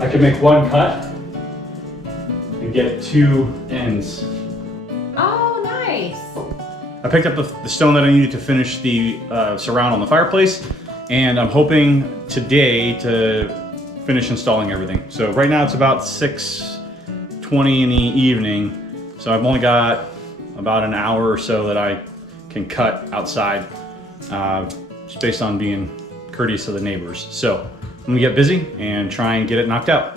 I can make one cut and get two ends. Oh, nice. I picked up the stone that I needed to finish the surround on the fireplace, and I'm hoping today to finish installing everything. So right now it's about 6:20 in the evening, so I've only got about an hour or so that I can cut outside, just based on being courteous to the neighbors. So I'm gonna get busy and try and get it knocked out.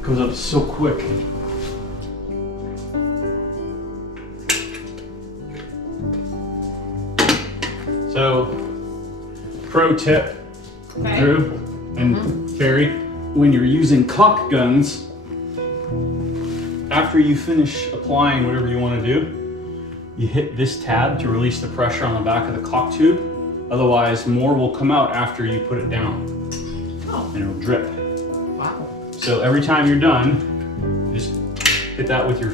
Goes up so quick. So, pro tip, Okay. Drew and Carrie, when you're using caulk guns, after you finish applying whatever you want to do, you hit this tab to release the pressure on the back of the caulk tube. Otherwise, more will come out after you put it down, and it'll drip. Wow. So every time you're done, just hit that with your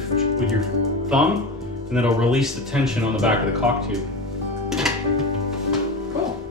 thumb, and it'll release the tension on the back of the caulk tube. Cool.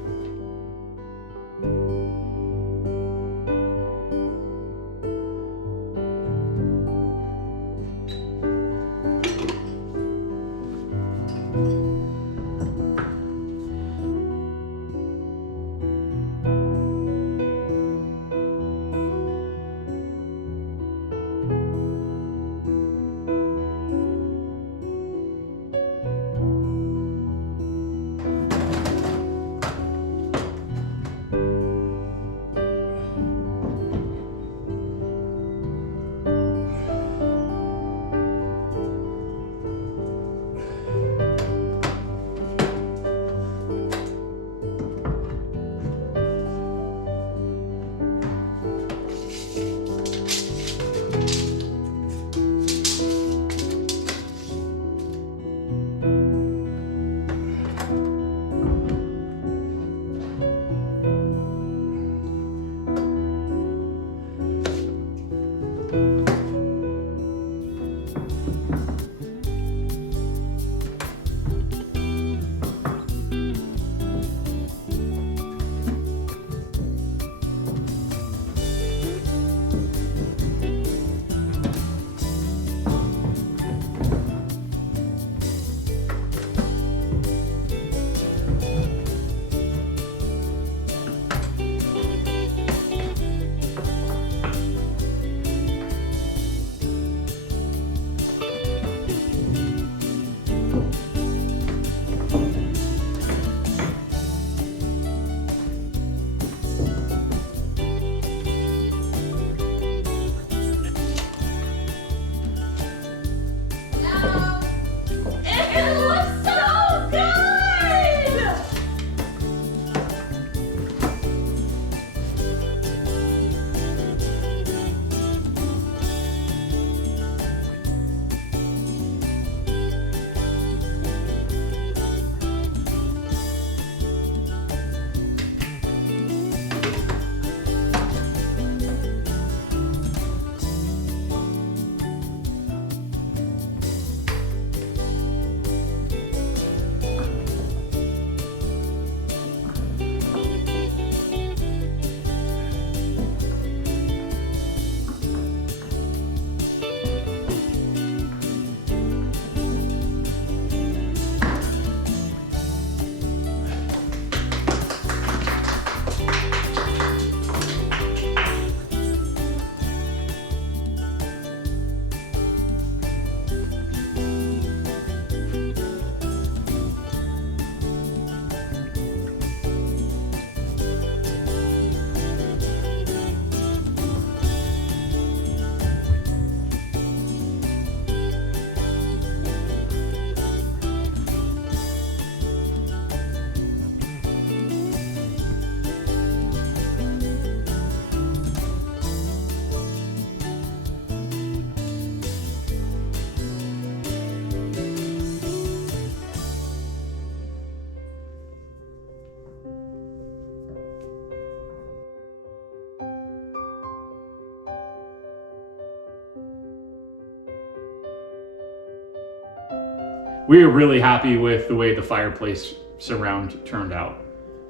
we are really happy with the way the fireplace surround turned out.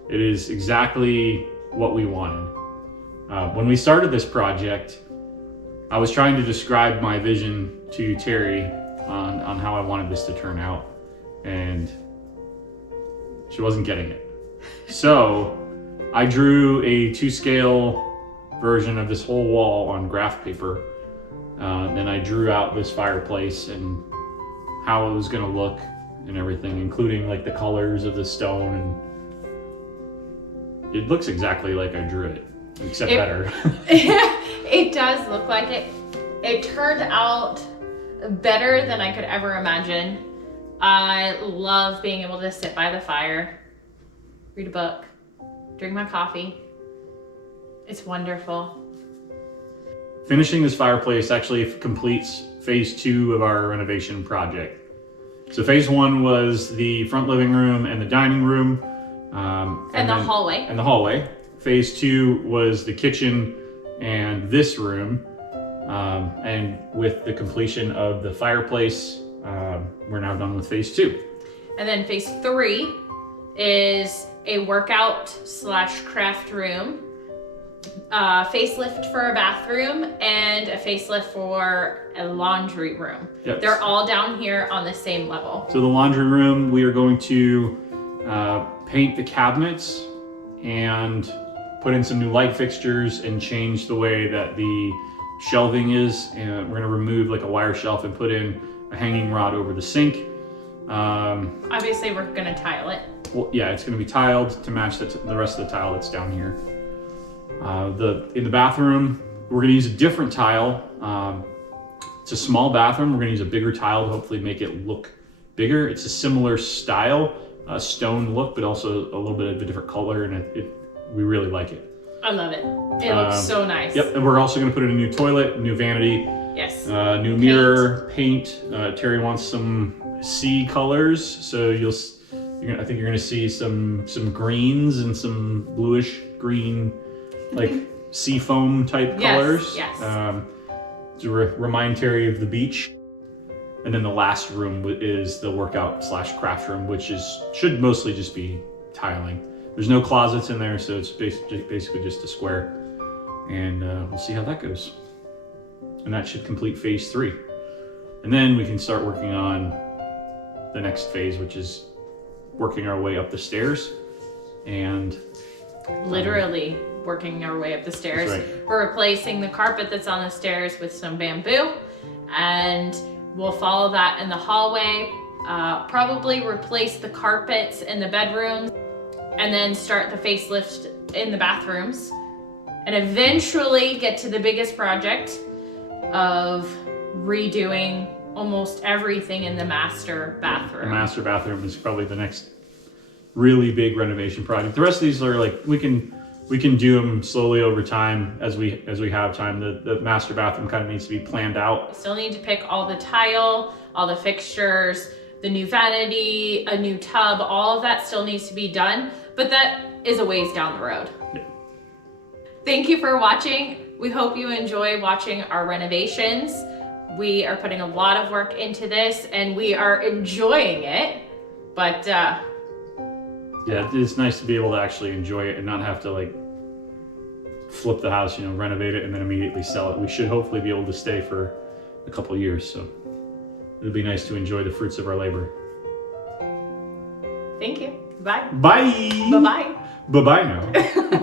It is exactly what we wanted. When we started this project, I was trying to describe my vision to Terry on how I wanted this to turn out, and she wasn't getting it. So I drew a 2-scale version of this whole wall on graph paper. Then I drew out this fireplace and how it was gonna look and everything, including like the colors of the stone, and it looks exactly like I drew it, except better. It does look like it. It turned out better than I could ever imagine. I love being able to sit by the fire, read a book, drink my coffee. It's wonderful. Finishing this fireplace actually completes phase 2 of our renovation project. So phase 1 was the front living room and the dining room. And the hallway. And the hallway. Phase 2 was the kitchen and this room. And with the completion of the fireplace, we're now done with phase 2. And then phase 3 is a workout / craft room, facelift for a bathroom, and a facelift for a laundry room. Yep. They're all down here on the same level. So the laundry room, we are going to paint the cabinets and put in some new light fixtures and change the way that the shelving is. And we're gonna remove like a wire shelf and put in a hanging rod over the sink. Obviously, we're gonna tile it. Well, yeah, it's gonna be tiled to match the rest of the tile that's down here. In the bathroom, we're gonna use a different tile. It's a small bathroom. We're gonna use a bigger tile to hopefully make it look bigger. It's a similar style, stone look, but also a little bit of a different color, and we really like it. I love it. It looks so nice. Yep, and we're also gonna put in a new toilet, new vanity, Yes. new mirror, paint. Terry wants some sea colors, so I think you're gonna see some greens and some bluish green, like sea foam type colors. Yes. To remind Terry of the beach. And then the last room is the workout / craft room, which should mostly just be tiling. There's no closets in there, so it's basically just a square. And we'll see how that goes. And that should complete phase 3. And then we can start working on the next phase, which is working our way up the stairs. And Literally working our way up the stairs. That's right. We're replacing the carpet that's on the stairs with some bamboo, and we'll follow that in the hallway. Probably replace the carpets in the bedrooms, and then start the facelift in the bathrooms, and eventually get to the biggest project of redoing almost everything in the master bathroom. the master bathroom is probably the next really big renovation project. The rest of these are like, we can do them slowly over time as we have time. The master bathroom kind of needs to be planned out. Still need to pick all the tile, all the fixtures, the new vanity, a new tub, all of that still needs to be done, but that is a ways down the road. Yeah. Thank you for watching. We hope you enjoy watching our renovations. We are putting a lot of work into this and we are enjoying it, but Yeah, it's nice to be able to actually enjoy it and not have to like flip the house, renovate it and then immediately sell it. We should hopefully be able to stay for a couple of years, so it'll be nice to enjoy the fruits of our labor. thank you. Bye. Bye! Bye-bye. Bye-bye now.